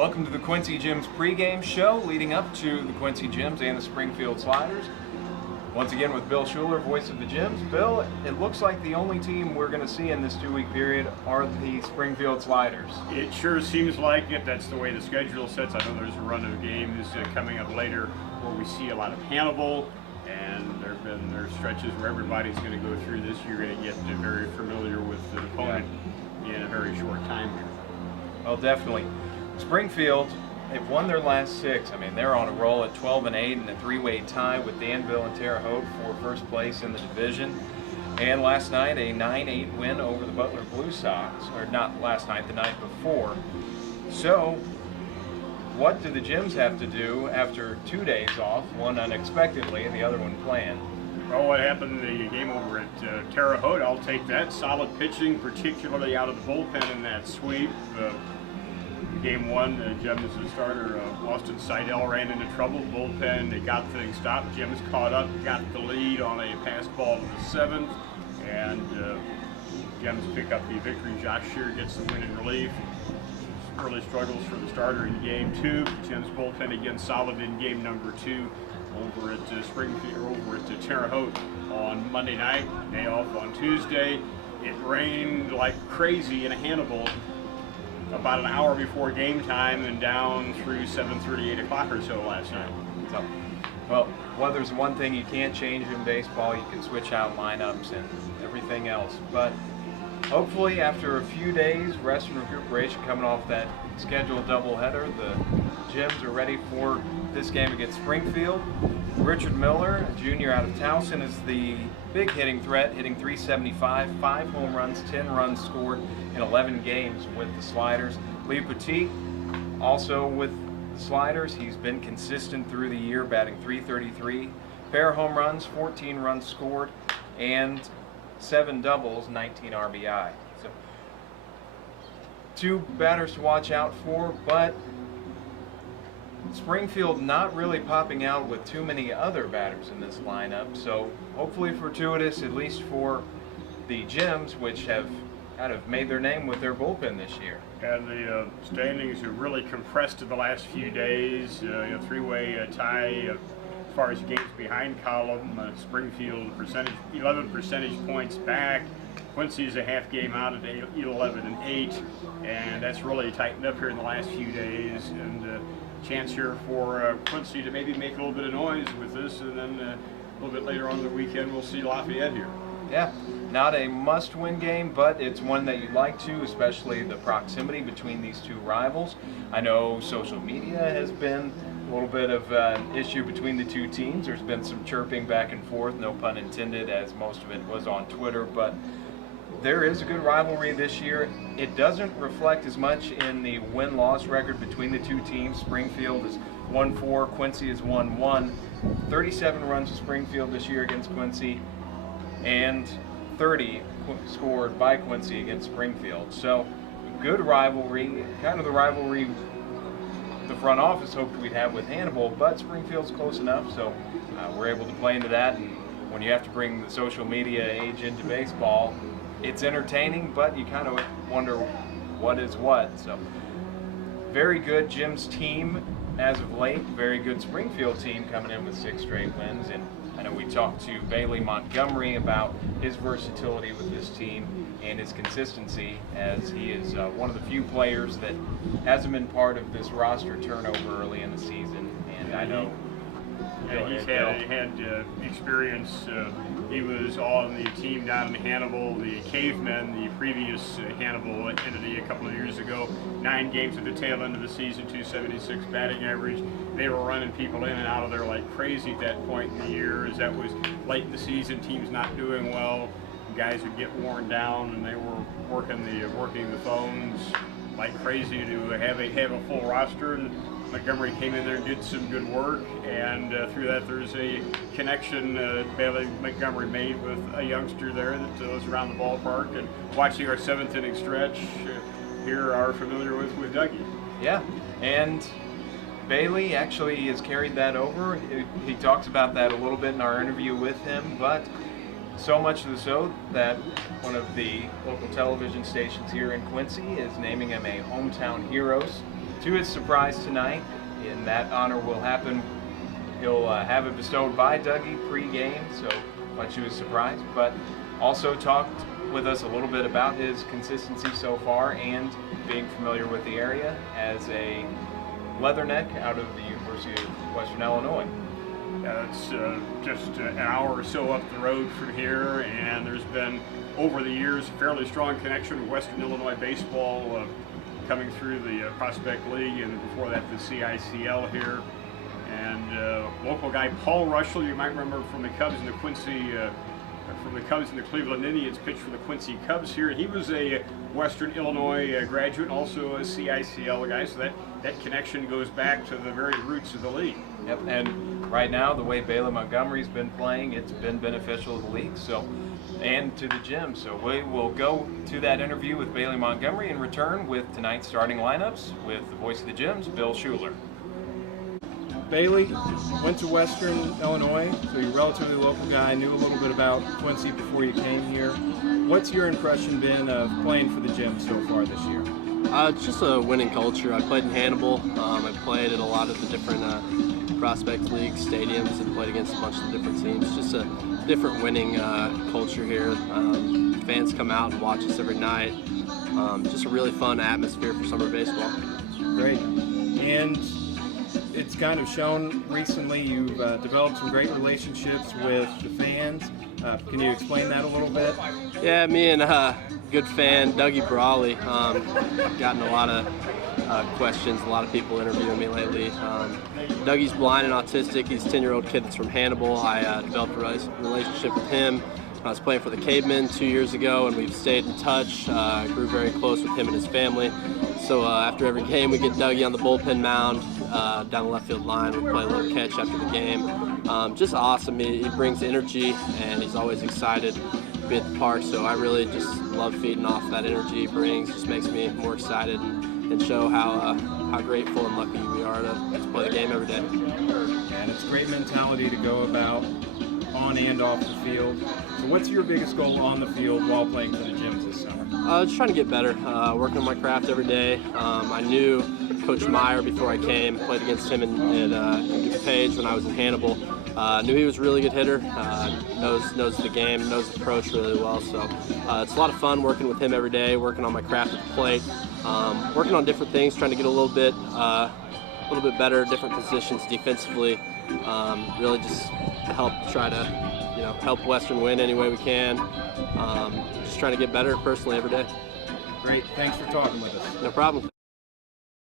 Welcome to the Quincy Gems pregame show leading up to the Quincy Gems and the Springfield Sliders. Once again with Bill Schuler, voice of the Gems. Bill, it looks like the only team we're going to see in this 2-week period are the Springfield Sliders. It sure seems like it. That's the way the schedule sits. I know there's a run of games coming up later where we see a lot of Hannibal, and there are stretches where everybody's going to go through this. You're going to get very familiar with the opponent in a very short time here. Well, definitely. Springfield, they've won their last 6. I mean, they're on a roll at 12-8 in a 3-way tie with Danville and Terre Haute for first place in the division. And last night, a 9-8 win over the Butler Blue Sox. Or not last night, the night before. So, what do the Gems have to do after 2 days off, one unexpectedly and the other one planned? Well, what happened in the game over at Terre Haute, I'll take that. Solid pitching, particularly out of the bullpen in that sweep. Game 1, Gems' starter, Austin Seidel, ran into trouble. Bullpen, they got things stopped. Gems caught up, got the lead on a pass ball to the 7th, and Gems pick up the victory. Josh Shear gets the win in relief. Early struggles for the starter in Game 2. Gems bullpen again solid in Game number 2 over at Springfield, over at Terre Haute on Monday night. Day off on Tuesday. It rained like crazy in Hannibal about an hour before game time and down through 7:30, 8 o'clock or so last night. So, well, weather's one thing you can't change in baseball. You can switch out lineups and everything else. But hopefully after a few days, rest and recuperation coming off that scheduled doubleheader, the Gems are ready for this game against Springfield. Richard Miller, a junior out of Towson, is the big hitting threat, hitting .375, 5 home runs, 10 runs scored in 11 games with the Sliders. Lee Petit, also with the Sliders, he's been consistent through the year, batting .333, pair of home runs, 14 runs scored, and 7 doubles, 19 RBI. So, 2 batters to watch out for, but Springfield not really popping out with too many other batters in this lineup, so hopefully fortuitous, at least for the Gems, which have kind of made their name with their bullpen this year. And the standings have really compressed in the last few days. 3-way tie as far as games behind column. Springfield 11 percentage points back. Quincy's a half game out at 11-8, and that's really tightened up here in the last few days. And chance here for Quincy to maybe make a little bit of noise with this, and then a little bit later on in the weekend we'll see Lafayette here. Yeah, not a must-win game, but it's one that you'd like to, especially the proximity between these two rivals. I know social media has been a little bit of an issue between the two teams. There's been some chirping back and forth, no pun intended, as most of it was on Twitter, but there is a good rivalry this year. It doesn't reflect as much in the win-loss record between the two teams. Springfield is 1-4, Quincy is 1-1. 37 runs to Springfield this year against Quincy, and 30 scored by Quincy against Springfield. So, good rivalry, kind of the rivalry the front office hoped we'd have with Hannibal, but Springfield's close enough, so we're able to play into that. And when you have to bring the social media age into baseball, it's entertaining, but you kind of wonder what is what. So, very good Gems team as of late. Very good Springfield team coming in with 6 straight wins. And I know we talked to Bailey Montgomery about his versatility with this team and his consistency, as he is one of the few players that hasn't been part of this roster turnover early in the season. And I know he's had experience. He was on the team down in Hannibal, the Cavemen, the previous Hannibal entity a couple of years ago. 9 games at the tail end of the season, .276 batting average. They were running people in and out of there like crazy at that point in the year, as that was late in the season, teams not doing well. Guys would get worn down, and they were working the phones like crazy to have a full roster. And Montgomery came in there and did some good work, and through that there's a connection Bailey Montgomery made with a youngster there that was around the ballpark. And watching our 7th inning stretch here are familiar with Dougie. Yeah, and Bailey actually has carried that over. He talks about that a little bit in our interview with him, but so much so that one of the local television stations here in Quincy is naming him a Hometown Heroes to his surprise tonight, and that honor will happen. He'll have it bestowed by Dougie pre-game, so much to his surprise, but also talked with us a little bit about his consistency so far and being familiar with the area as a Leatherneck out of the University of Western Illinois. It's just an hour or so up the road from here, and there's been, over the years, a fairly strong connection with Western Illinois baseball coming through the Prospect League, and before that the CICL here. And local guy Paul Rushell, you might remember from the Cubs and the Cleveland Indians, pitched for the Quincy Cubs here. He was a Western Illinois graduate, also a CICL guy, so that connection goes back to the very roots of the league. Yep, and right now, the way Bailey Montgomery's been playing, it's been beneficial to the league, and to the gym. So we will go to that interview with Bailey Montgomery and return with tonight's starting lineups with the voice of the Gems, Bill Schuler. Bailey went to Western Illinois, so you're a relatively local guy, knew a little bit about Quincy before you came here. What's your impression been of playing for the Gems so far this year? It's just a winning culture. I played in Hannibal. I played at a lot of the different Prospect League stadiums and played against a bunch of different teams. Just a different winning culture here. Fans come out and watch us every night. Just a really fun atmosphere for summer baseball. Great. And it's kind of shown recently you've developed some great relationships with the fans. Can you explain that a little bit? Yeah, me and good fan Dougie Brawley gotten a lot of questions. A lot of people interviewing me lately. Dougie's blind and autistic. He's a 10-year-old kid that's from Hannibal. I developed a relationship with him. I was playing for the Cavemen 2 years ago, and we've stayed in touch. Grew very close with him and his family. So after every game, we get Dougie on the bullpen mound down the left field line. We play a little catch after the game. Just awesome. He brings energy, and he's always excited to be at the park. So I really just love feeding off that energy he brings. Just makes me more excited and show how grateful and lucky we are to play the game every day. And it's a great mentality to go about on and off the field. So what's your biggest goal on the field while playing for the Gems this summer? Just trying to get better, working on my craft every day. I knew Coach Meyer before I came, played against him in DuPage when I was in Hannibal. Knew he was a really good hitter, knows the game, knows the approach really well. So it's a lot of fun working with him every day, working on my craft at the plate, working on different things, trying to get a little bit better, different positions defensively. Really just to help try to help Western win any way we can. Just trying to get better personally every day. Great. Thanks for talking with us. No problem.